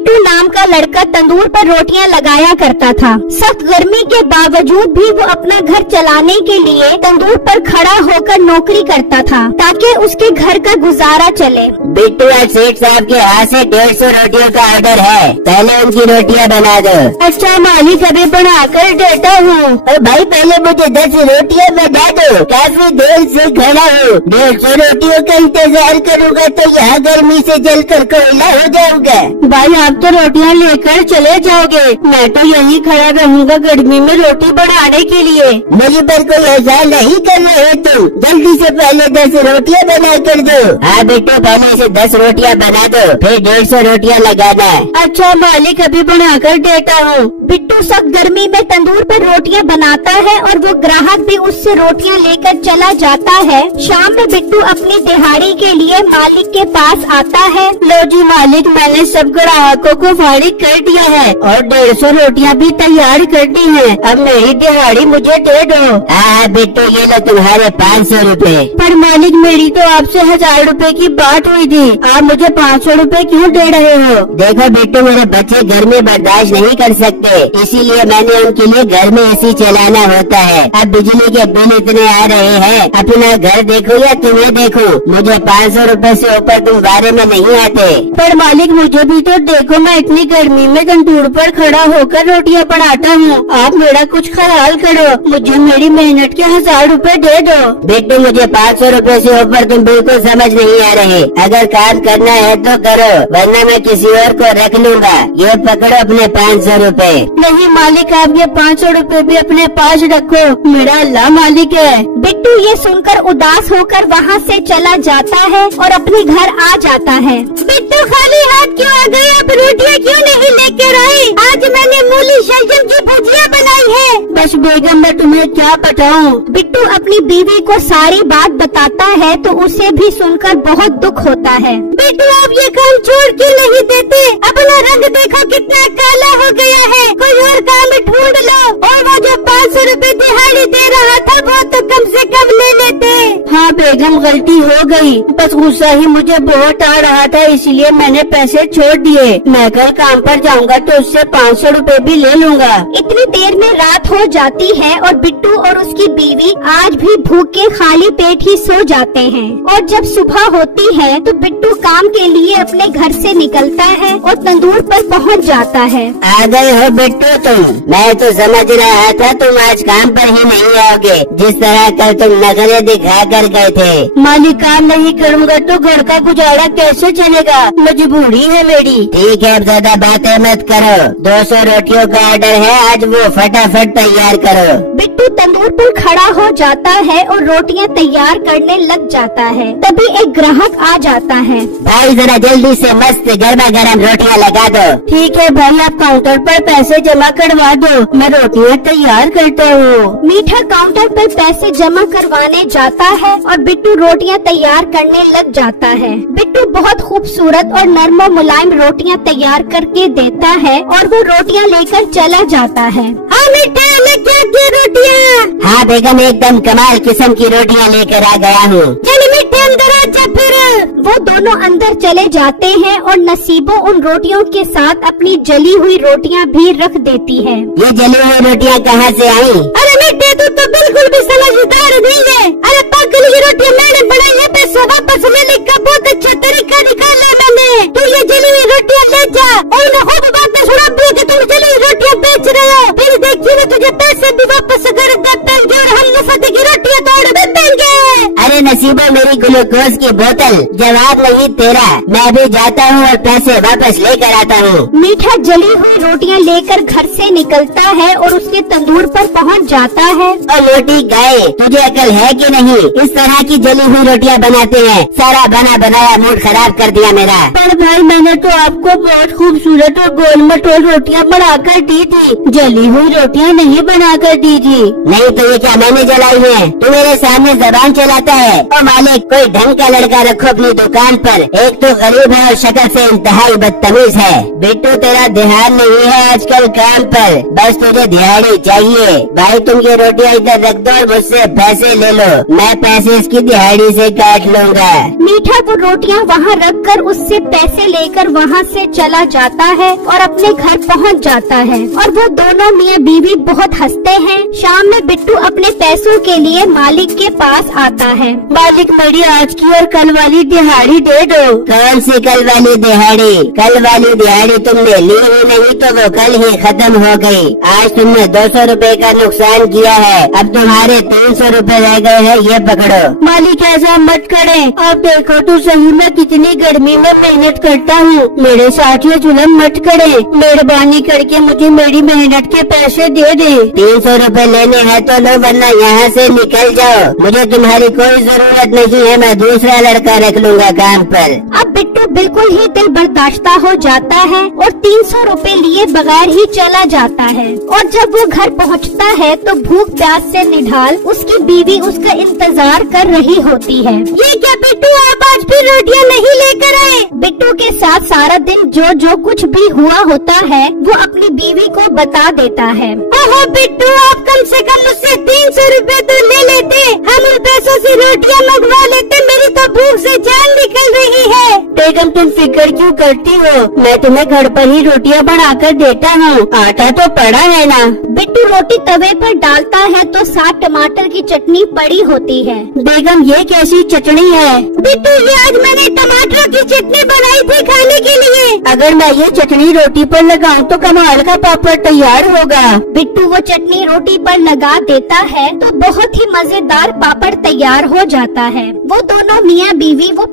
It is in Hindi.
बिट्टू नाम का लड़का तंदूर पर रोटियां लगाया करता था। सख्त गर्मी के बावजूद भी वो अपना घर चलाने के लिए तंदूर पर खड़ा होकर नौकरी करता था ताकि उसके घर का गुजारा चले। बिट्टू आज सेठ साहब के हाथ से 150 रोटियों का ऑर्डर है, पहले उनकी रोटियां बना दो। अच्छा मालिक, अभी बनाकर देता हूँ। और भाई पहले मुझे 10 रोटियां बना दो, काफी देर से खड़ा हूँ। 150 रोटियों का इंतजार करूँगा तो यहाँ गर्मी से जलकर कोयला हो जाऊंगा। भाई आप तो रोटियां लेकर चले जाओगे, मैं तो यहीं खड़ा रहूँगा गर्मी में रोटी बनाने के लिए। मुझे पर कोई एहसान नहीं कर रहे तुम, जल्दी से पहले 10 रोटियां बना कर दो। हाँ बिट्टू, पहले से 10 रोटियां बना दो, फिर 150 रोटियां लगाना। अच्छा मालिक, अभी बनाकर देता हूँ। बिट्टू सख्त गर्मी में तंदूर पर रोटियां बनाता है और वो ग्राहक भी उससे रोटियां लेकर चला जाता है। शाम में बिट्टू अपनी दिहाड़ी के लिए मालिक के पास आता है। लो जी मालिक, मैंने सब ग्राहकों को फारिग कर दिया है और 150 रोटियां भी तैयार कर दी है। अब मेरी दिहाड़ी मुझे दे दो। हाँ बिट्टू, ये लो तुम्हारे 500 रूपए। पर मालिक, मेरी तो आपसे 1000 रूपए की बात हुई थी, आप मुझे 500 रूपए क्यों दे रहे हो? देखो बिट्टू, मेरे बच्चे गर्मी बर्दाश्त नहीं कर सकते, इसीलिए मैंने उनके लिए घर में एसी चलाना होता है। अब बिजली के बिल इतने आ रहे हैं, अपना घर देखो या तुम्हें देखो, मुझे 500 रूपए से ऊपर तुम बारे में नहीं आते। पर मालिक, मुझे भी तो देखो, मैं इतनी गर्मी में तंदूर पर खड़ा होकर रोटियां बनाता हूँ। आप मेरा कुछ ख्याल करो, मुझे मेरी मेहनत के 1000 रूपए दे दो। बिट्टू, मुझे 500 रूपए से ऊपर तुम बिल्कुल समझ नहीं आ रहे। अगर काम करना है तो करो, वरना मैं किसी और को रख लूँगा। ये पकड़ो अपने 500 रूपए। नहीं मालिक, आप ये 500 रूपए भी अपने पास रखो, मेरा अल्लाह मालिक है। बिट्टू ये सुनकर उदास होकर वहाँ से चला जाता है और अपने घर आ जाता है। बिट्टू खाली हाथ क्यों आ गए? आप रोटियां क्यों नहीं लेकर आए? आज मैंने मूली शलजम की भुजिया बनाई है। बस बेगम, मैं तुम्हें क्या बताऊं? बिट्टू अपनी बीवी को सारी बात बताता है तो उसे भी सुनकर बहुत दुख होता है। बिट्टू, आप ये काम छोड़ क्यों नहीं देते? अपना रंग देखो कितना काला हो गया है, कोई और काम ढूंढ लो। और वो जो 500 रूपए दिहाड़ी दे रहा था वो तो कम से कम ले लेते। हाँ बेगम, गलती हो गई, बस गुस्सा ही मुझे बहुत आ रहा था, इसलिए मैंने पैसे छोड़ दिए। मैं कल काम पर जाऊंगा तो उससे 500 रूपए भी ले लूंगा। इतनी देर में रात हो जाती है और बिट्टू और उसकी बीवी आज भी भूखे खाली पेट ही सो जाते हैं। और जब सुबह होती है तो बिट्टू काम के लिए अपने घर से निकलता है और तंदूर पर पहुंच जाता है। आ गए हो बिट्टू तुम? मैं तो समझ रहा था तुम आज काम पर ही नहीं आओगे, जिस तरह कल तुम नखरे दिखा कर गए थे। मालिक, काम नहीं करूँगा तो घर का गुजारा कैसे चलेगा? मजबूरी है मेरी। ठीक है, अब ज्यादा बातें मत करो। 200 रोटियों का ऑर्डर है आज, वो फटाफट तैयार करो। बिट्टू तंदूर पर खड़ा हो जाता है और रोटियां तैयार करने लग जाता है। तभी एक ग्राहक आ जाता है। भाई जरा जल्दी से मस्त गर्मा गर्म रोटियां लगा दो। ठीक है भाई, आप काउंटर पर पैसे जमा करवा दो, मैं रोटियां तैयार करता हूँ। मीठा काउंटर पर पैसे जमा करवाने जाता है और बिट्टू रोटियां तैयार करने लग जाता है। बिट्टू बहुत खूबसूरत और नरम और मुलायम रोटियां तैयार करके देता है और वो रोटियां लेकर चला जाता है। हाँ मीठा, क्या रोटियाँ? हाँ बेगम, एकदम कमाल किस्म की रोटियां लेकर आ गया हूँ। चल मीठे अंदर आ जा फिर। वो दोनों अंदर चले जाते हैं और नसीबो उन रोटियों के साथ अपनी जली हुई रोटियां भी रख देती है। ये जली हुई रोटियां कहाँ से आई? अरे मीठे, तू तो बिल्कुल भी समझदार नहीं है। अरे पागल, ये रोटियां मैंने बनाई है, पैसा वापस लेने का बहुत अच्छा तरीका निकाला मैंने। तू ये जली हुई रोटियां ले जा और उन्हें खूब बातें सुना दी कि तुम जली हुई रोटियां बेच रहे हो। फिर देखिए मैं तुझे पैसे भी वापस कर देंगे और हम नफे की रोटियां तोड़ भी देंगे। अरे नसीबो, मेरी ग्लूकोज की बोतल, जवाब नहीं तेरा। मैं भी जाता हूँ और पैसे वापस लेकर आता हूँ। मीठा जली हुई रोटियां लेकर घर से निकलता है और उसके तंदूर पर पहुंच जाता है। और मोटी गाय, तुझे अकल है कि नहीं? इस तरह की जली हुई रोटियां बनाते हैं, सारा बना बनाया मूड खराब कर दिया मेरा। पर भाई, मैंने तो आपको बहुत खूबसूरत और गोल मटोल रोटियां बनाकर दी थी, जली हुई रोटियां नहीं बनाकर दी थी। नहीं तो ये क्या मैंने जलाई है? तू मेरे सामने जबान चलाता है। और मालिक, कोई कोई ढंग का लड़का रखो अपनी दुकान पर। एक तो गरीब है और शक्ल से इंतहाई बदतमीज है। बिट्टू तेरा ध्यान नहीं है आजकल काम पर, बस तुझे दिहाड़ी चाहिए। भाई तुम ये रोटियां इधर रख दो और मुझसे पैसे ले लो, मैं पैसे इसकी दिहाड़ी से काट लूँगा। मीठा वो रोटियां वहाँ रखकर उससे पैसे लेकर वहाँ से चला जाता है और अपने घर पहुँच जाता है। और वो दोनों मियाँ बीवी बहुत हंसते हैं। शाम में बिट्टू अपने पैसों के लिए मालिक के पास आता है। मालिक मेरी आज की और कल वाली दिहाड़ी दे दो। कौन सी कल वाली दिहाड़ी? कल वाली दिहाड़ी तुमने ली ही नहीं तो वो कल ही खत्म हो गई। आज तुमने 200 रुपए का नुकसान किया है, अब तुम्हारे 300 रुपए रह गए हैं, ये पकड़ो। मालिक ऐसा मत करे, अब देखो तो सही मैं कितनी गर्मी में मेहनत करता हूँ। मेरे साथ ये जुल्म मत करे, मेहरबानी करके मुझे मेरी मेहनत के पैसे दे दे। 300 रुपए लेने हैं तो लो, वरना यहाँ से निकल जाओ। मुझे तुम्हारी कोई जरूरत नहीं है, मैं दूसरा लड़का रख लूँगा काम पर। अब बिट्टू बिल्कुल ही दिल बर्दाश्ता हो जाता है और 300 रुपए लिए बगैर ही चला जाता है। और जब वो घर पहुंचता है तो भूख प्यास से निढाल उसकी बीवी उसका इंतजार कर रही होती है। ये क्या बिट्टू, आप आज भी रोटियां नहीं लेकर आए? बिट्टू के साथ सारा दिन जो कुछ भी हुआ होता है वो अपनी बीवी को बता देता है। ओहो बिट्टू, आप कम से कम मुझसे 300 रुपए तो ले लेते, हम उन पैसों से रोटियां मंगवा लेते। मेरी तो भूख से जान निकल रही है। बेगम तुम फिक्र क्यों करती हो, मैं तुम्हें घर पर ही रोटियां बनाकर देता हूँ, आटा तो पड़ा है ना। बिट्टू रोटी तवे पर डालता है तो साथ टमाटर की चटनी पड़ी होती है। बेगम ये कैसी चटनी है? बिट्टू ये आज मैंने टमाटर की चटनी बनाई थी खाने के लिए। अगर मैं ये चटनी रोटी पर लगाऊं तो कमाल का पापड़ तैयार होगा। बिट्टू वो चटनी रोटी पर लगा देता है तो बहुत ही मजेदार पापड़ तैयार हो जाता है। वो दोनों मियाँ बीवी वो